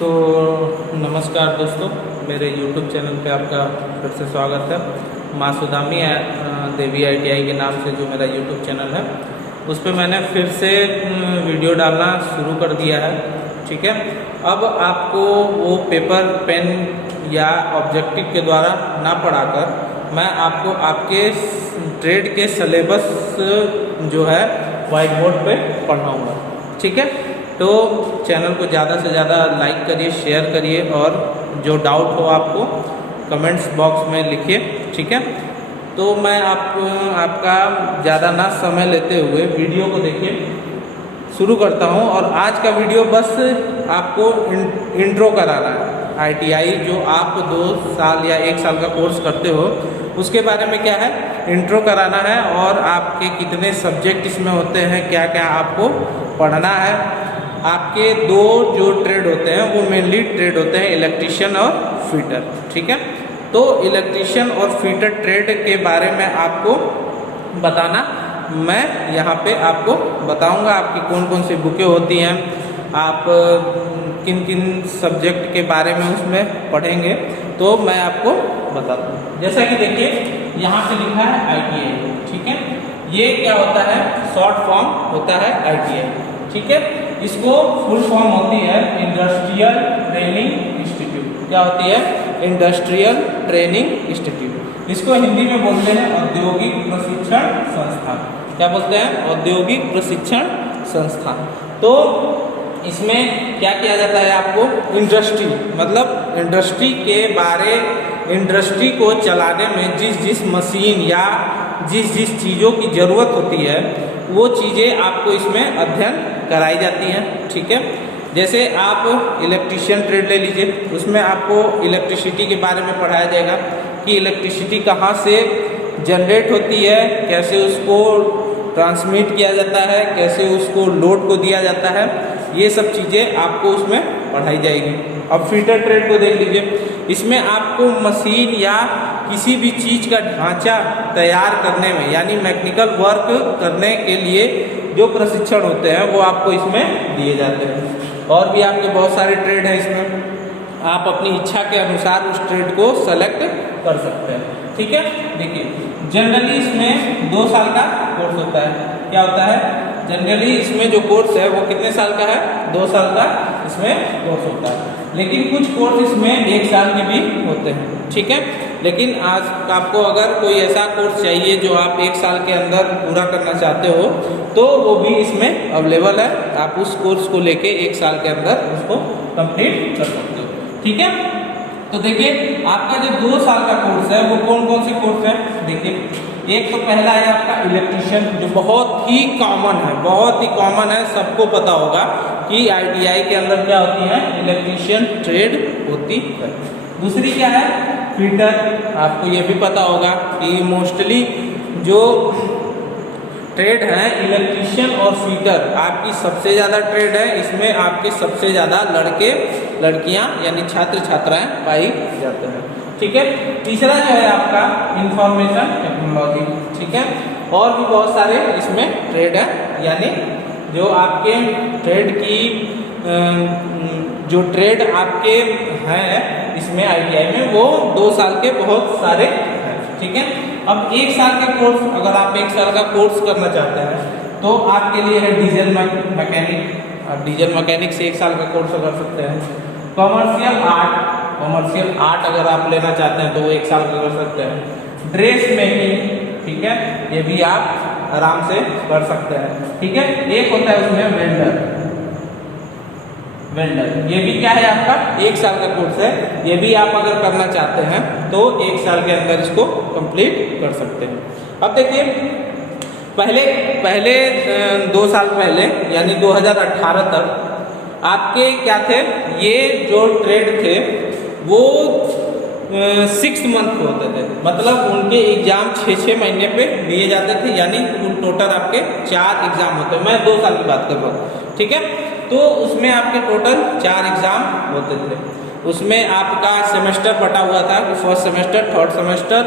तो नमस्कार दोस्तों, मेरे YouTube चैनल पे आपका फिर से स्वागत है। माँ सुदामी देवी ITI के नाम से जो मेरा YouTube चैनल है उस पर मैंने फिर से वीडियो डालना शुरू कर दिया है। ठीक है, अब आपको वो पेपर पेन या ऑब्जेक्टिव के द्वारा ना पढ़ाकर मैं आपको आपके ट्रेड के सिलेबस जो है वाइट बोर्ड पे पढ़ाऊँगा। ठीक है, तो चैनल को ज़्यादा से ज़्यादा लाइक करिए, शेयर करिए और जो डाउट हो आपको कमेंट्स बॉक्स में लिखिए। ठीक है, तो मैं आपका ज़्यादा ना समय लेते हुए वीडियो को देखिए शुरू करता हूं। और आज का वीडियो बस आपको इंट्रो कराना है। ITI जो आप 2 साल या 1 साल का कोर्स करते हो उसके बारे में क्या है, इंट्रो कराना है और आपके कितने सब्जेक्ट इसमें होते हैं, क्या क्या आपको पढ़ना है। आपके 2 जो ट्रेड होते हैं वो मेनली ट्रेड होते हैं इलेक्ट्रीशियन और फिटर। ठीक है, तो इलेक्ट्रीशियन और फिटर ट्रेड के बारे में आपको बताना मैं यहाँ पे आपको बताऊँगा। आपकी कौन कौन सी बुकें होती हैं, आप किन किन सब्जेक्ट के बारे में उसमें पढ़ेंगे, तो मैं आपको बताता हूँ। जैसा कि देखिए यहाँ पे लिखा है ITI। ठीक है, ये क्या होता है, शॉर्ट फॉर्म होता है ITI। ठीक है, इसको फुल फॉर्म होती है इंडस्ट्रियल ट्रेनिंग इंस्टीट्यूट। क्या होती है, इंडस्ट्रियल ट्रेनिंग इंस्टीट्यूट। इसको हिंदी में बोलते हैं औद्योगिक प्रशिक्षण संस्थान। क्या बोलते हैं, औद्योगिक प्रशिक्षण संस्थान। तो इसमें क्या किया जाता है, आपको इंडस्ट्री मतलब इंडस्ट्री को चलाने में जिस मशीन या जिस चीज़ों की ज़रूरत होती है वो चीज़ें आपको इसमें अध्ययन कराई जाती हैं। ठीक है, जैसे आप इलेक्ट्रीशियन ट्रेड ले लीजिए, उसमें आपको इलेक्ट्रिसिटी के बारे में पढ़ाया जाएगा कि इलेक्ट्रिसिटी कहाँ से जनरेट होती है, कैसे उसको ट्रांसमिट किया जाता है, कैसे उसको लोड को दिया जाता है, ये सब चीज़ें आपको उसमें पढ़ाई जाएगी। अब फीटर ट्रेड को देख लीजिए, इसमें आपको मशीन या किसी भी चीज़ का ढांचा तैयार करने में यानी मैकेनिकल वर्क करने के लिए जो प्रशिक्षण होते हैं वो आपको इसमें दिए जाते हैं। और भी आपके बहुत सारे ट्रेड हैं, इसमें आप अपनी इच्छा के अनुसार उस ट्रेड को सेलेक्ट कर सकते हैं। ठीक है, देखिए जनरली इसमें 2 साल का कोर्स होता है। क्या होता है, जनरली इसमें जो कोर्स है वो कितने साल का है, 2 साल का इसमें कोर्स होता है। लेकिन कुछ कोर्स इसमें 1 साल के भी होते हैं। ठीक है, लेकिन आज आपको अगर कोई ऐसा कोर्स चाहिए जो आप 1 साल के अंदर पूरा करना चाहते हो तो वो भी इसमें अवेलेबल है। आप उस कोर्स को लेके 1 साल के अंदर उसको कंप्लीट कर सकते हो। ठीक है, तो देखिए आपका जो 2 साल का कोर्स है वो कौन कौन से कोर्स है। देखिए एक तो पहला है आपका इलेक्ट्रीशियन, जो बहुत ही कॉमन है, सबको पता होगा कि ITI के अंदर क्या होती है, इलेक्ट्रीशियन ट्रेड होती है। दूसरी क्या है, फिटर। आपको ये भी पता होगा कि मोस्टली जो ट्रेड है इलेक्ट्रीशियन और फिटर आपकी सबसे ज़्यादा ट्रेड है। इसमें आपके सबसे ज़्यादा लड़के लड़कियां यानी छात्र छात्राएं पाई जाते हैं। ठीक है, तीसरा जो है आपका इंफॉर्मेशन टेक्नोलॉजी। ठीक है, और भी बहुत सारे इसमें ट्रेड है, यानी जो आपके ट्रेड की जो ट्रेड आपके हैं इसमें ITI में वो 2 साल के बहुत सारे हैं। ठीक है, अब 1 साल के कोर्स, अगर आप 1 साल का कोर्स करना चाहते हैं तो आपके लिए है डीजल मैकेनिक। आप डीजल मैकेनिक से 1 साल का कोर्स कर सकते हैं। कॉमर्शियल आर्ट अगर आप लेना चाहते हैं तो वो 1 साल का कर सकते हैं। ड्रेस मेकिंग, ठीक है, ये भी आप आराम से कर सकते हैं। ठीक है, एक होता है उसमें वेल्डर, ये भी क्या है आपका 1 साल का कोर्स है। ये भी आप अगर करना चाहते हैं तो 1 साल के अंदर इसको कंप्लीट कर सकते हैं। अब देखिए पहले 2 साल पहले यानी 2018 तक आपके क्या थे, ये जो ट्रेड थे वो 6 मंथ होते थे, मतलब उनके एग्जाम 6 महीने पे लिए जाते थे, यानी कुल टोटल आपके 4 एग्जाम होते। मैं 2 साल की बात कर रहा हूँ। ठीक है, तो उसमें आपके टोटल 4 एग्जाम होते थे। उसमें आपका सेमेस्टर बटा हुआ था, first semester, third semester,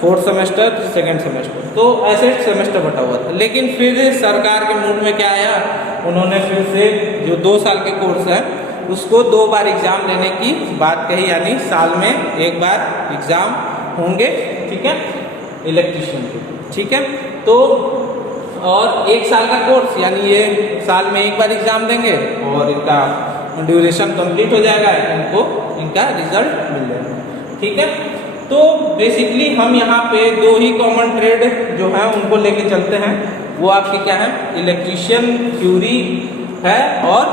fourth semester, second semester, तो ऐसे सेमेस्टर बटा हुआ था। लेकिन फिर सरकार के मूड में क्या आया, उन्होंने फिर से जो 2 साल के कोर्स है उसको 2 बार एग्ज़ाम लेने की बात कही, यानी साल में 1 बार एग्ज़ाम होंगे, ठीक है, इलेक्ट्रीशियन के, ठीक है। तो और 1 साल का कोर्स, यानी ये साल में 1 बार एग्ज़ाम देंगे और इनका ड्यूरेशन कंप्लीट हो जाएगा, इनको इनका रिजल्ट मिल जाएगा, ठीक है। तो बेसिकली हम यहाँ पे 2 ही कॉमन ट्रेड जो है उनको लेके चलते हैं। वो आपके क्या है, इलेक्ट्रीशियन थ्योरी है और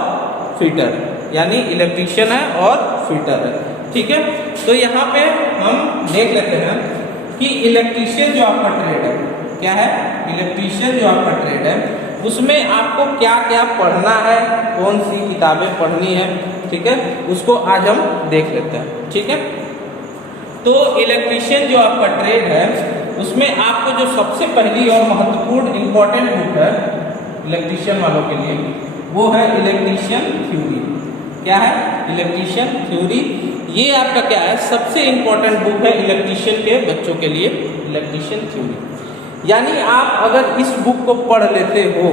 फिटर, यानी इलेक्ट्रीशियन है और फिटर है, ठीक है। तो यहाँ पे हम देख लेते हैं कि इलेक्ट्रीशियन जो आपका ट्रेड है, क्या है, इलेक्ट्रीशियन जो आपका ट्रेड है उसमें आपको क्या क्या पढ़ना है, कौन सी किताबें पढ़नी है, ठीक है, उसको आज हम देख लेते हैं, ठीक है। तो इलेक्ट्रीशियन जो आपका ट्रेड है उसमें आपको जो सबसे पहली और महत्वपूर्ण इंपॉर्टेंट बुक है इलेक्ट्रीशियन वालों के लिए, वो है इलेक्ट्रीशियन थ्योरी। क्या है, इलेक्ट्रीशियन थ्योरी। ये आपका क्या है, सबसे इंपॉर्टेंट बुक है इलेक्ट्रीशियन के बच्चों के लिए, इलेक्ट्रीशियन थ्योरी। यानी आप अगर इस बुक को पढ़ लेते हो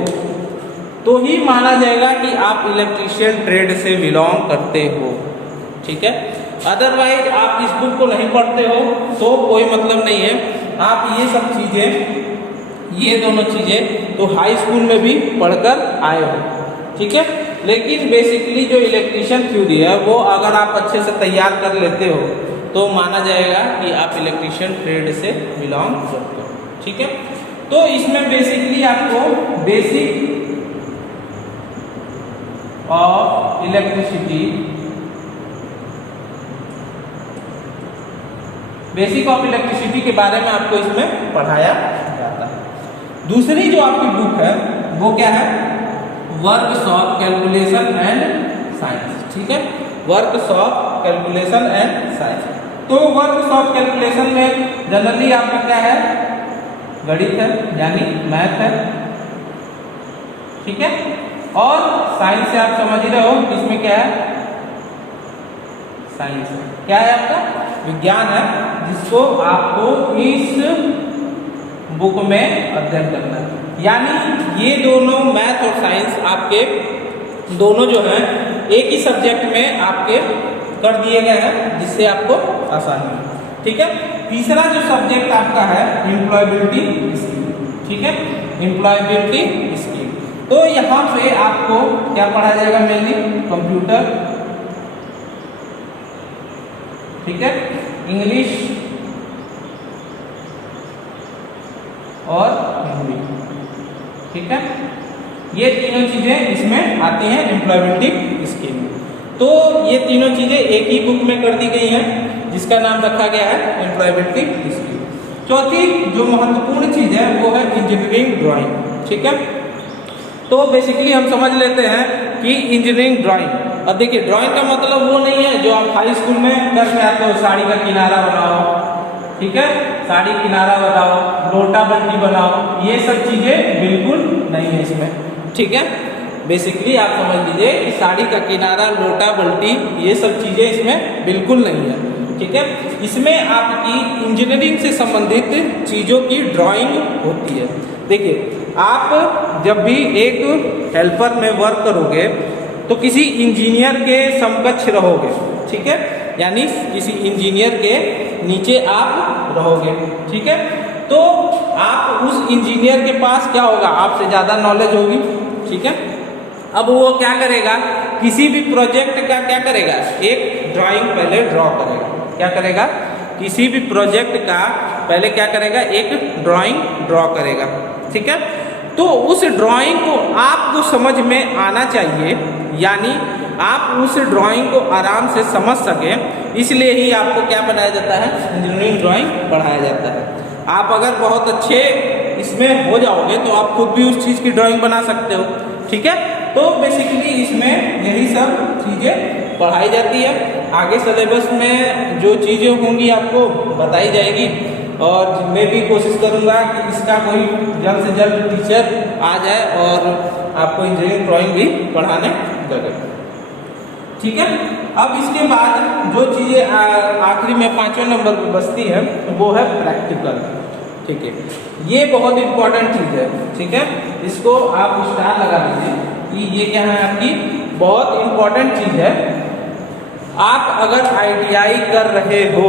तो ही माना जाएगा कि आप इलेक्ट्रीशियन ट्रेड से बिलोंग करते हो, ठीक है। अदरवाइज आप इस बुक को नहीं पढ़ते हो तो कोई मतलब नहीं है। आप ये सब चीज़ें, ये दोनों चीज़ें तो हाई स्कूल में भी पढ़कर आए हो, ठीक है। लेकिन बेसिकली जो इलेक्ट्रीशियन थ्योरी है वो अगर आप अच्छे से तैयार कर लेते हो तो माना जाएगा कि आप इलेक्ट्रीशियन ट्रेड से बिलोंग करते हो, ठीक है। तो इसमें बेसिकली आपको basic of electricity, basic of electricity के बारे में आपको इसमें पढ़ाया जाता है। दूसरी जो आपकी बुक है वो क्या है, works of calculation and science, ठीक है, works of calculation and science. तो वर्क्स ऑफ कैलकुलेशन में जनरली आपका क्या है, गणित है, यानी मैथ है, ठीक है। और साइंस से आप समझ ही रहे हो इसमें क्या है, साइंस क्या है, आपका विज्ञान है, जिसको आपको इस बुक में अध्ययन करना है। यानी ये दोनों मैथ और साइंस आपके दोनों जो हैं एक ही सब्जेक्ट में आपके कर दिए गए हैं, जिससे आपको आसानी हो, ठीक है। तीसरा जो सब्जेक्ट आपका है एम्प्लॉयबिलिटी स्किल, ठीक है, एम्प्लॉयबिलिटी स्किल। तो यहाँ पे आपको क्या पढ़ा जाएगा, मेनली कंप्यूटर, ठीक है, इंग्लिश और हिंदी, ठीक है। ये तीनों चीजें इसमें आती हैं एम्प्लॉयबिलिटी स्किल में। तो ये तीनों चीजें एक ही बुक में कर दी गई हैं, जिसका नाम रखा गया है एम्प्लॉयबिलिटी स्किल। चौथी जो महत्वपूर्ण चीज है वो है इंजीनियरिंग ड्राइंग, ठीक है। तो बेसिकली हम समझ लेते हैं कि इंजीनियरिंग ड्राइंग, अब देखिए ड्राइंग का मतलब वो नहीं है जो आप हाई स्कूल में करके आते हो, साड़ी का किनारा बनाओ, ठीक है, साड़ी किनारा बनाओ, लोटा बल्टी बनाओ, ये सब चीजें बिल्कुल नहीं है इसमें, ठीक है। बेसिकली आप समझ लीजिए कि साड़ी का किनारा, लोटा बल्टी, ये सब चीजें इसमें बिल्कुल नहीं है, ठीक है। इसमें आपकी इंजीनियरिंग से संबंधित चीजों की ड्राइंग होती है। देखिए आप जब भी एक हेल्पर में वर्क करोगे तो किसी इंजीनियर के समकक्ष रहोगे, ठीक है, यानी किसी इंजीनियर के नीचे आप रहोगे, ठीक है। तो आप उस इंजीनियर के पास क्या होगा, आपसे ज़्यादा नॉलेज होगी, ठीक है। अब वो क्या करेगा, किसी भी प्रोजेक्ट का क्या करेगा, एक ड्राइंग पहले ड्रॉ करेगा। क्या करेगा, किसी भी प्रोजेक्ट का पहले क्या करेगा, एक ड्राइंग ड्रॉ करेगा, ठीक है। तो उस ड्राइंग को आपको समझ में आना चाहिए, यानी आप उस ड्राइंग को आराम से समझ सकें, इसलिए ही आपको क्या बनाया जाता है, इंजीनियरिंग ड्राइंग पढ़ाया जाता है। आप अगर बहुत अच्छे इसमें हो जाओगे तो आप खुद भी उस चीज़ की ड्राइंग बना सकते हो, ठीक है। तो बेसिकली इसमें यही सब चीज़ें पढ़ाई जाती है। आगे सिलेबस में जो चीज़ें होंगी आपको बताई जाएगी, और मैं भी कोशिश करूंगा कि इसका कोई जल्द से जल्द टीचर आ जाए और आपको इंजीनियरिंग ड्राइंग भी पढ़ाने लगे, ठीक है। अब इसके बाद जो चीज़ें आखिरी में 5वें नंबर पर बचती है वो है प्रैक्टिकल, ठीक है। ये बहुत इंपॉर्टेंट चीज़ है, ठीक है, इसको आप स्टार लगा दीजिए कि ये क्या है, आपकी बहुत इम्पोर्टेंट चीज़ है, आप अगर ITI कर रहे हो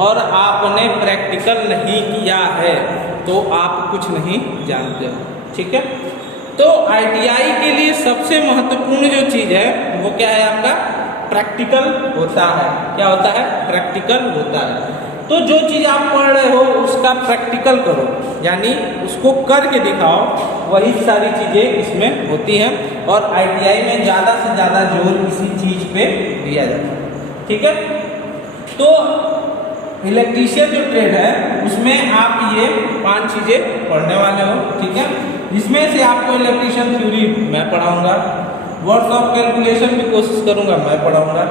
और आपने प्रैक्टिकल नहीं किया है तो आप कुछ नहीं जानते हो, ठीक है। तो ITI के लिए सबसे महत्वपूर्ण जो चीज़ है वो क्या है, आपका प्रैक्टिकल होता है। क्या होता है? प्रैक्टिकल होता है। तो जो चीज़ आप पढ़ रहे हो उसका प्रैक्टिकल करो, यानी उसको करके दिखाओ, वही सारी चीज़ें इसमें होती हैं। और ITI में ज़्यादा से ज़्यादा जोर इसी चीज़ पे दिया जाता है, ठीक है। तो इलेक्ट्रीशियन जो ट्रेड है उसमें आप ये 5 चीज़ें पढ़ने वाले हो, ठीक है। जिसमें से आपको इलेक्ट्रीशियन थ्योरी मैं पढ़ाऊँगा, वर्ड्स ऑफ कैलकुलेशन की कोशिश करूँगा मैं पढ़ाऊँगा,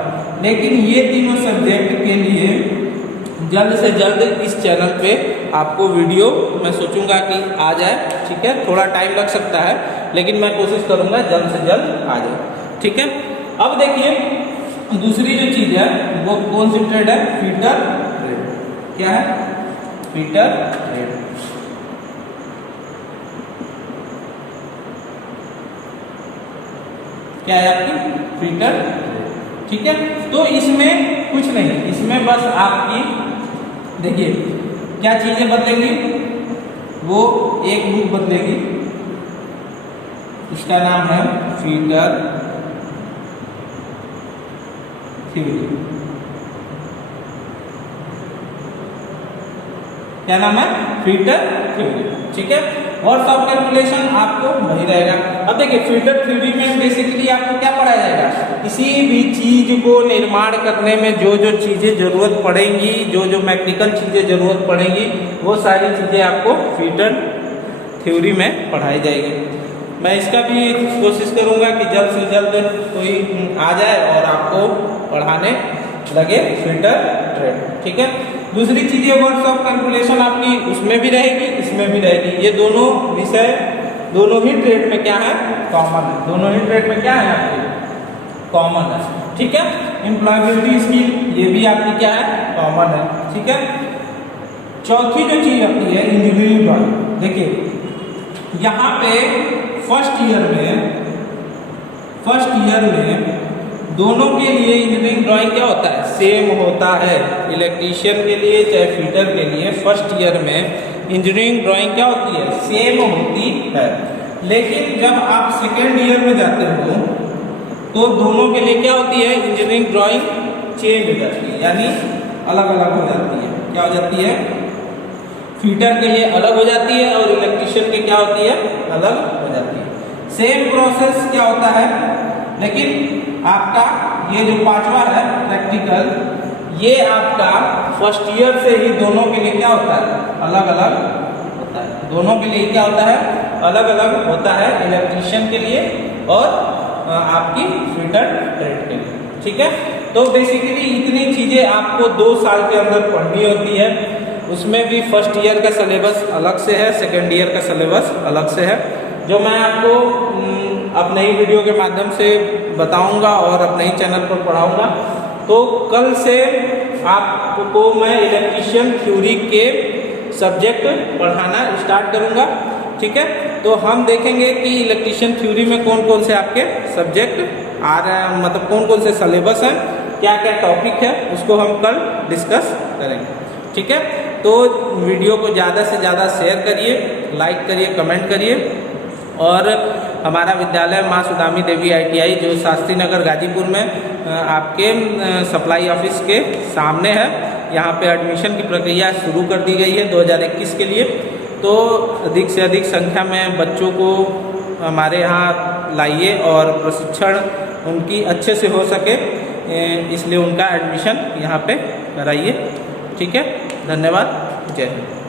लेकिन ये तीनों सब्जेक्ट के लिए जल्द से जल्द इस चैनल पे आपको वीडियो मैं सोचूंगा कि आ जाए, ठीक है। थोड़ा टाइम लग सकता है लेकिन मैं कोशिश करूंगा जल्द से जल्द आ जाए, ठीक है। अब देखिए दूसरी जो चीज़ है वो कौन सी ट्रेड है? Fitter trade. क्या है? Fitter trade. क्या है आपकी? फीटर ट्रेड, ठीक है। तो इसमें कुछ नहीं, इसमें बस आपकी देखिए क्या चीजें बदलेंगी, वो एक बुक बदलेगी, इसका नाम है फीटर थ्योरी। क्या नाम है? फीटर थ्योरी, ठीक है। वर्ड्स ऑफ कैलकुलेशन आपको वही रहेगा। अब देखिए फीटर थ्योरी में बेसिकली आपको क्या पढ़ाया जाएगा, किसी भी चीज को निर्माण करने में जो जो चीजें जरूरत पड़ेंगी, जो जो मैकेनिकल चीजें जरूरत पड़ेंगी, वो सारी चीजें आपको फीटर थ्योरी में पढ़ाई जाएगी। मैं इसका भी कोशिश करूंगा कि जल्द से जल्द कोई आ जाए और आपको पढ़ाने लगे फीटर ट्रेड, ठीक है। दूसरी चीज है वर्ड्स ऑफ कैलकुलेशन, आपकी उसमें भी रहेगी इसमें भी रहेगी। ये दोनों विषय दोनों ही ट्रेड में क्या है? कॉमन है। दोनों ही ट्रेड में क्या है? आपकी कॉमन है, ठीक है। एम्प्लॉयबिलिटी स्किल ये भी आपकी क्या है? कॉमन है, ठीक है। चौथी जो चीज आती है इंजीनियरिंग ड्राइंग। देखिए यहाँ पे फर्स्ट ईयर में दोनों के लिए इंजीनियरिंग ड्राइंग क्या होता है? सेम होता है। इलेक्ट्रीशियन के लिए चाहे फीटर के लिए फर्स्ट ईयर में इंजीनियरिंग ड्राइंग क्या होती है? सेम होती है। लेकिन जब आप सेकेंड ईयर में जाते हो तो दोनों के लिए क्या होती है? इंजीनियरिंग ड्राइंग चेंज हो जाती है, यानी अलग अलग हो जाती है। क्या हो जाती है? फीटर के लिए अलग हो जाती है और इलेक्ट्रीशियन के क्या होती है? अलग हो जाती है। सेम प्रोसेस क्या होता है, लेकिन आपका ये जो 5वां है प्रैक्टिकल, ये आपका फर्स्ट ईयर से ही दोनों के लिए क्या होता है? अलग अलग होता है। दोनों के लिए क्या होता है? अलग अलग होता है, इलेक्ट्रीशियन के लिए और आपकी फीटर ट्रेड के लिए, ठीक है। तो बेसिकली इतनी चीजें आपको 2 साल के अंदर पढ़नी होती है। उसमें भी फर्स्ट ईयर का सिलेबस अलग से है, सेकेंड ईयर का सिलेबस अलग से है, जो मैं आपको अपने ही वीडियो के माध्यम से बताऊंगा और अपने ही चैनल पर पढ़ाऊंगा। तो कल से आपको मैं इलेक्ट्रीशियन थ्योरी के सब्जेक्ट पढ़ाना स्टार्ट करूंगा, ठीक है। तो हम देखेंगे कि इलेक्ट्रीशियन थ्योरी में कौन कौन से आपके सब्जेक्ट आ रहे हैं, मतलब कौन कौन से सिलेबस हैं, क्या क्या टॉपिक है, उसको हम कल डिस्कस करेंगे, ठीक है। तो वीडियो को ज़्यादा से ज़्यादा शेयर करिए, लाइक करिए, कमेंट करिए। और हमारा विद्यालय माँ सुदामी देवी ITI जो शास्त्री नगर गाजीपुर में आपके सप्लाई ऑफिस के सामने है, यहाँ पे एडमिशन की प्रक्रिया शुरू कर दी गई है 2021 के लिए। तो अधिक से अधिक संख्या में बच्चों को हमारे यहाँ लाइए और प्रशिक्षण उनकी अच्छे से हो सके, इसलिए उनका एडमिशन यहाँ पे कराइए, ठीक है। धन्यवाद, जय हिंद।